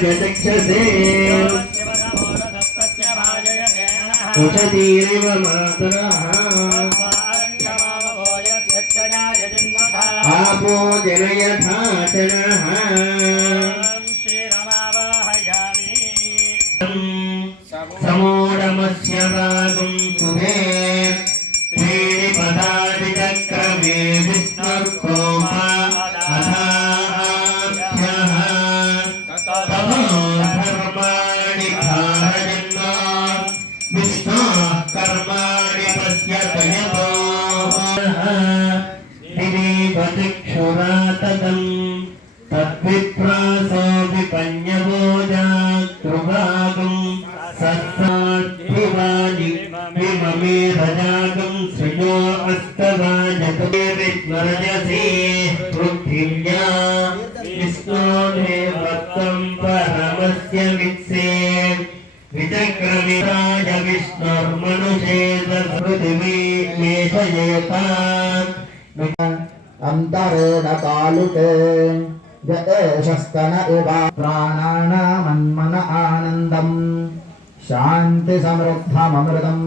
चक्षसे उषतीरिव मातरः आपो जनयथा चनः समोडमस्य रागं सुभे त्रीणिपदादिचक्रमे अस्तवाजते विस्मरजसे पृथिव्या विष्णोर्भक्तम् परमस्य वित्से विचक्रमिराज विष्णुर्मनुषे पृथिवी मेषयेतात् अन्तरेण कालुके य एषस्तन इव प्राणानामन्मन आनन्दम् शान्तिसमृद्धममृतम्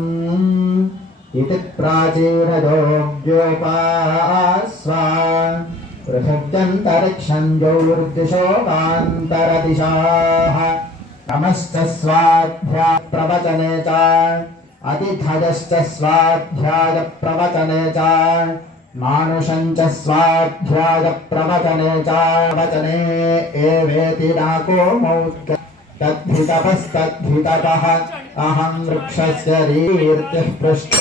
इति प्राचीरयोग्योपास्वा पृथिव्यन्तरिक्षम् ज्योतिषोकान्तरदिशाः तमश्च स्वाध्या प्रवचने च अतिथयश्च स्वाध्यायप्रवचने च मानुषम् च च वचने एवेति नाको तद्धितपस्तद्धितपः वृक्षस्य रीर्तिः पृष्ठ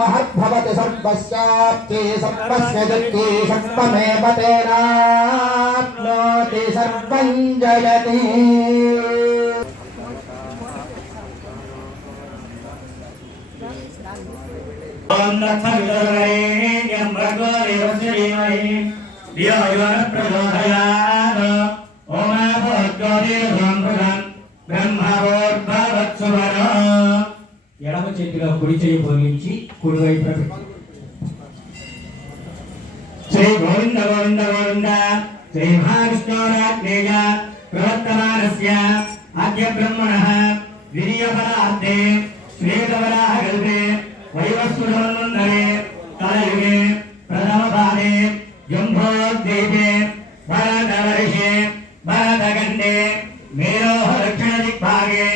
महद्भवति सर्वस्याप्ति सर्वस्य जत्ति सर्वमेव तेनाप्नोति सर्वं जयति ॐ तत्सवितुर्वरेण्यं भर्गो देवस्य धीमहि धियो यो न प्रचोदयात् ॐ भगवद्गोदेवं బ్రహ్మవోద్భవత్సువర ఎడమ చేతిలో కుడి చేయి బోధించి కుడివైపు శ్రీ గోవింద గోవింద గోవింద. శ్రీ మహావిష్ణోరాజ్ఞేయ ప్రవర్తమానస్య ఆద్య బ్రహ్మణ విరియఫలార్థే శ్వేతవరాహ కల్పే వైవస్వతమన్వంతరే కలయుగే ప్రథమ పాదే జంభోద్వీపే భరతవర్షే భరతగండే మేరోహ దక్షిణ దిగ్భాగే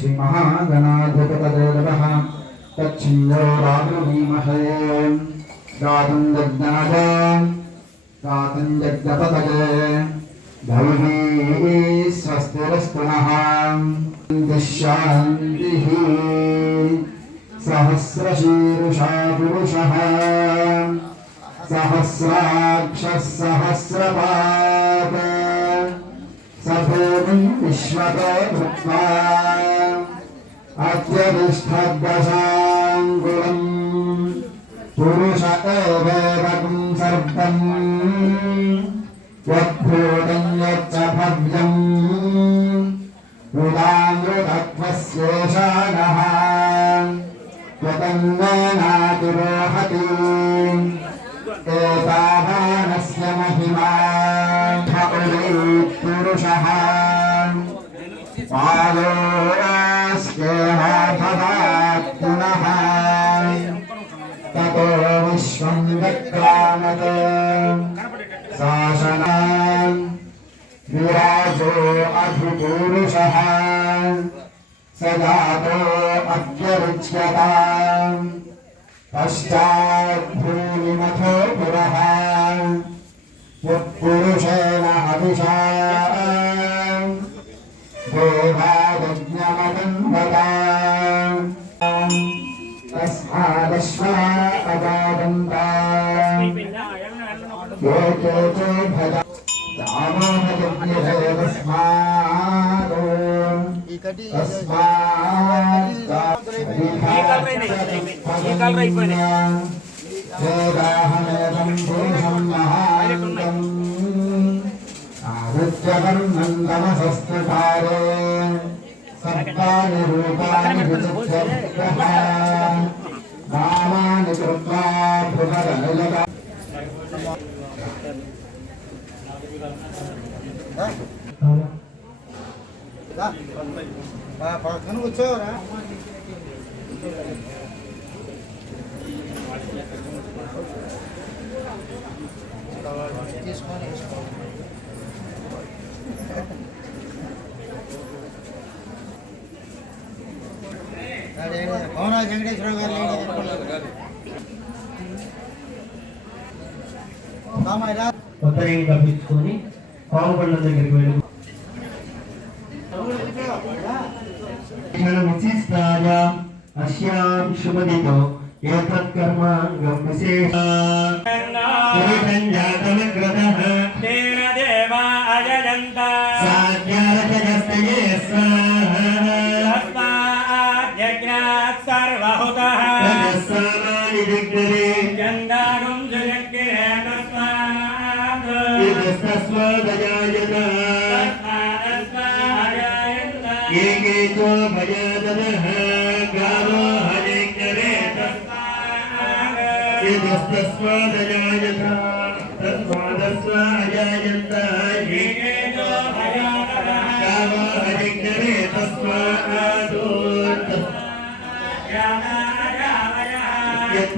श्रीमहागणाधिपतये नमः तच्छिन्दो राममीमहे गातुं यज्ञाय गातुं यज्ञपतये दैवी स्वस्तिरस्तु नः शान्तिः सहस्रशीर्षा पुरुषः सहस्राक्षः सहस्रपात् సభూమి విశ్వతో భృత్వా అత్యతిష్టద్వశాంగుళం పురుషకవేవకం సర్వం యద్భూతం యచ్చ భవ్యం ఉదామృతత్వస్యేషానః త్వతన్నేనాతిరో पुरुषः पादोस्तेहाभवात् पुनः ततो विश्वं विक्रामत् शासनान् विराजो अधिपुरुषः स जातो अभ्यरुच्यताम् पश्चाद्भूमिमथो पुरः यत्पुरुषेण हविषा వేదాహమేదం పురుషం మహాంతం ఆదిత్యవర్ణం కృత్వా పక్కన కూర్చోరా తీసుకొని భవన వెంకటేశ్వర గారు రామాయణ ఉత్తరం కప్పించుకొని పావుపళ్ళ దగ్గరికి వెళ్ళి విశిష్టాయ అస్యాం శుభదితో. ఏతత్ కర్మాంగం విశేష పురుషం జాతమగ్రతః తేన దేవా అజయంత సాధ్యారథయస్తయే స్వాహా తస్మాజ్ఞాత్ సర్వహుతః తదస్సామాని దిగ్గరే చందాగం జయగ్రే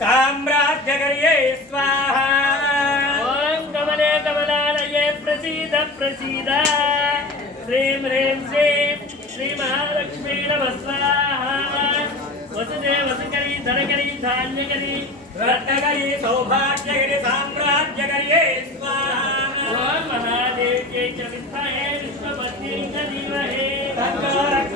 साम्राज्यगर्ये स्वाहा ॐ कमले कमलालये प्रसीद प्रसीद श्रीं ह्रीं श्रीं श्रीमहालक्ष्मी नमस्वाहा वसुदे वसुकरी, धनकरी, धान्यकरी, रत्नकरी, सौभाग्यकरी साम्राज्यकर्ये च विद्महे विश्वपत्नी च है।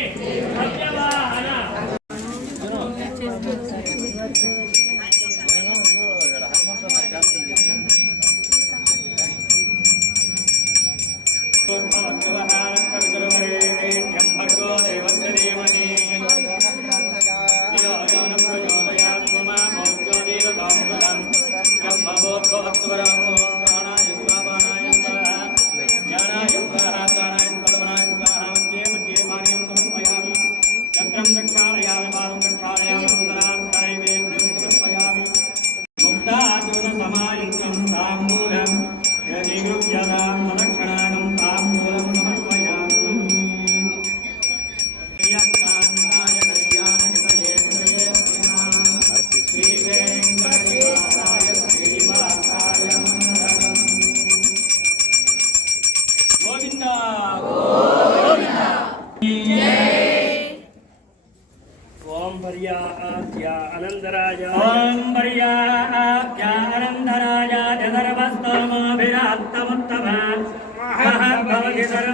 Lord, my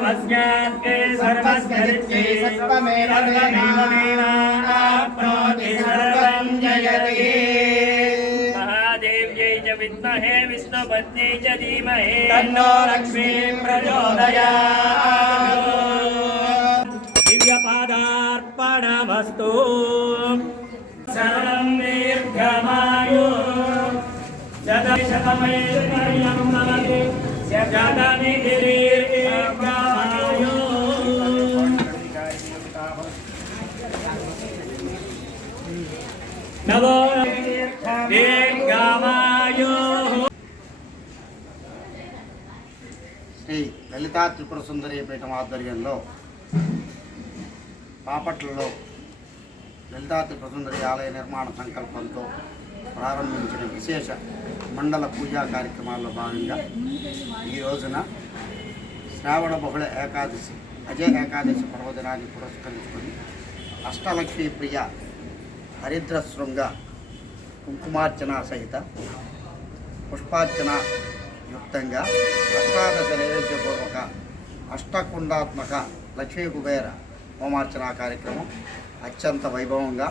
सर्वस्यात्ते सर्वस्यदित्ये सर्वमेवमेवाप्नोति सर्वं जयते। विद्महे च तन्नो लक्ष्मीं दिव्यपादार्पणमस्तु। सर्वं दीर्घमायु। भवति లలితా త్రిపుర సుందరి పీఠం ఆధ్వర్యంలో పాపట్లలో లలితా త్రిపుర సుందరి ఆలయ నిర్మాణ సంకల్పంతో ప్రారంభించిన విశేష మండల పూజా కార్యక్రమాల్లో భాగంగా ఈ రోజున శ్రావణ బహుళ ఏకాదశి అజయ ఏకాదశి పర్వదినాన్ని పురస్కరించుకొని అష్టలక్ష్మీ ప్రియ హరిద్ర శృంగ కుంకుమార్చన సహిత పుష్పార్చన యుక్తంగా అష్టాదశ నైవేద్యపూర్వక అష్టకుండాత్మక లక్ష్మీ కుబేర హోమార్చన కార్యక్రమం అత్యంత వైభవంగా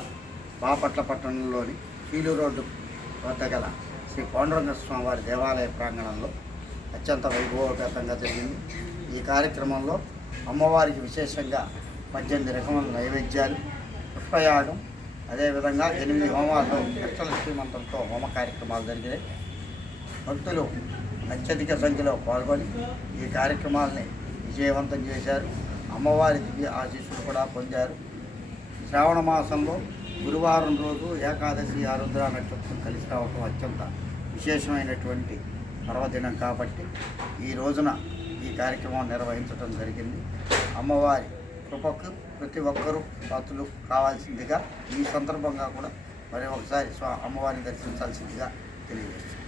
బాపట్ల పట్టణంలోని కీలు రోడ్డు వద్ద గల శ్రీ పాండురంగ స్వామివారి దేవాలయ ప్రాంగణంలో అత్యంత వైభవోపేతంగా జరిగింది. ఈ కార్యక్రమంలో అమ్మవారికి విశేషంగా పద్దెనిమిది రకముల నైవేద్యాలు పుష్పయాగం అదేవిధంగా ఎనిమిది హోమాల్లో అష్టలక్ష్మీ మంత్రంతో హోమ కార్యక్రమాలు జరిగినాయి. భక్తులు అత్యధిక సంఖ్యలో పాల్గొని ఈ కార్యక్రమాల్ని విజయవంతం చేశారు. అమ్మవారి దివ్య ఆశీస్సులు కూడా పొందారు. శ్రావణ మాసంలో గురువారం రోజు ఏకాదశి ఆరుద్ర నక్షత్రం కలిసి రావటం అత్యంత విశేషమైనటువంటి పర్వదినం కాబట్టి ఈ రోజున ఈ కార్యక్రమం నిర్వహించడం జరిగింది. అమ్మవారి కృపకు ప్రతి ఒక్కరూ భక్తులు కావాల్సిందిగా ఈ సందర్భంగా కూడా మరి ఒకసారి స్వా అమ్మవారిని దర్శించాల్సిందిగా తెలియజేస్తుంది